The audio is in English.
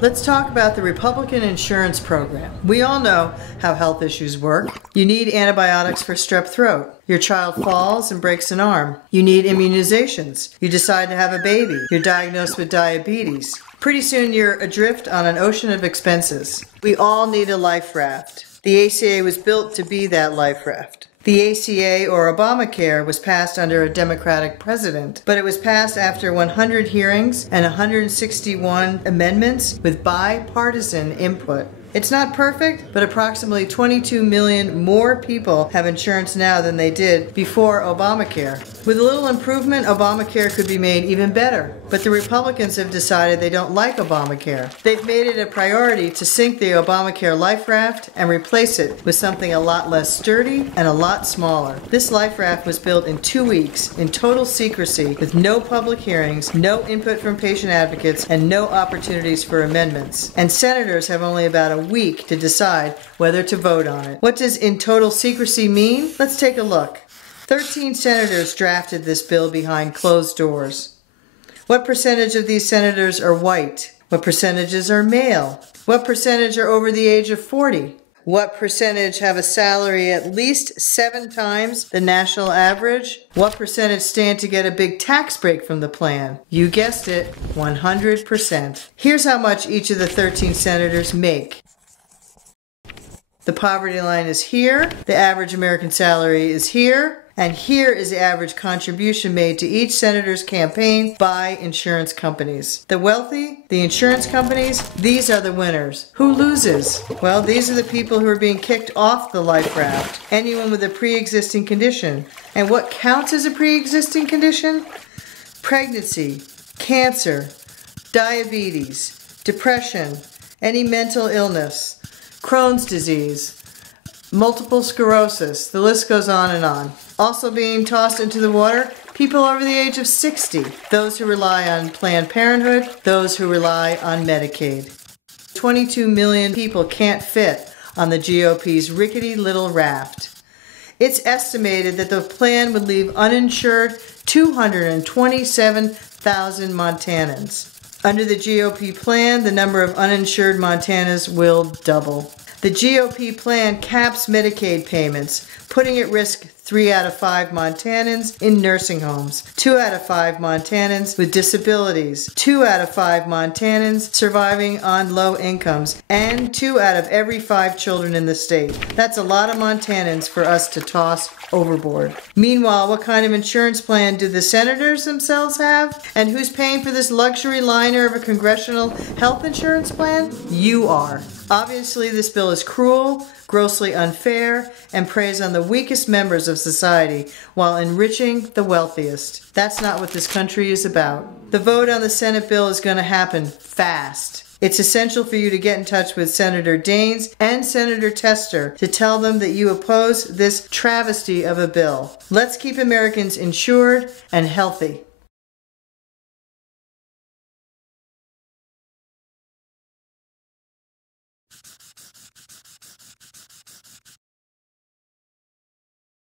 Let's talk about the Republican insurance program. We all know how health issues work. You need antibiotics for strep throat. Your child falls and breaks an arm. You need immunizations. You decide to have a baby. You're diagnosed with diabetes. Pretty soon you're adrift on an ocean of expenses. We all need a life raft. The ACA was built to be that life raft. The ACA, or Obamacare, was passed under a Democratic president, but it was passed after 100 hearings and 161 amendments with bipartisan input. It's not perfect, but approximately 22 million more people have insurance now than they did before Obamacare. With a little improvement, Obamacare could be made even better. But the Republicans have decided they don't like Obamacare. They've made it a priority to sink the Obamacare life raft and replace it with something a lot less sturdy and a lot smaller. This life raft was built in 2 weeks in total secrecy with no public hearings, no input from patient advocates, and no opportunities for amendments. And senators have only about a week to decide whether to vote on it. What does in total secrecy mean? Let's take a look. 13 senators drafted this bill behind closed doors. What percentage of these senators are white? What percentages are male? What percentage are over the age of 40? What percentage have a salary at least 7 times the national average? What percentage stand to get a big tax break from the plan? You guessed it, 100%. Here's how much each of the 13 senators make. The poverty line is here, the average American salary is here, and here is the average contribution made to each senator's campaign by insurance companies. The wealthy, the insurance companies, these are the winners. Who loses? Well, these are the people who are being kicked off the life raft. Anyone with a pre-existing condition. And what counts as a pre-existing condition? Pregnancy, cancer, diabetes, depression, any mental illness, Crohn's disease, multiple sclerosis, the list goes on and on. Also being tossed into the water, people over the age of 60, those who rely on Planned Parenthood, those who rely on Medicaid. 22 million people can't fit on the GOP's rickety little raft. It's estimated that the plan would leave uninsured 227,000 Montanans. Under the GOP plan, the number of uninsured Montanans will double. The GOP plan caps Medicaid payments, putting at risk 3 out of 5 Montanans in nursing homes, 2 out of 5 Montanans with disabilities, 2 out of 5 Montanans surviving on low incomes, and 2 out of every 5 children in the state. That's a lot of Montanans for us to toss overboard. Meanwhile, what kind of insurance plan do the senators themselves have? And who's paying for this luxury liner of a congressional health insurance plan? You are. Obviously, this bill is cruel, grossly unfair, and preys on the weakest members of society while enriching the wealthiest. That's not what this country is about. The vote on the Senate bill is going to happen fast. It's essential for you to get in touch with Senator Daines and Senator Tester to tell them that you oppose this travesty of a bill. Let's keep Americans insured and healthy.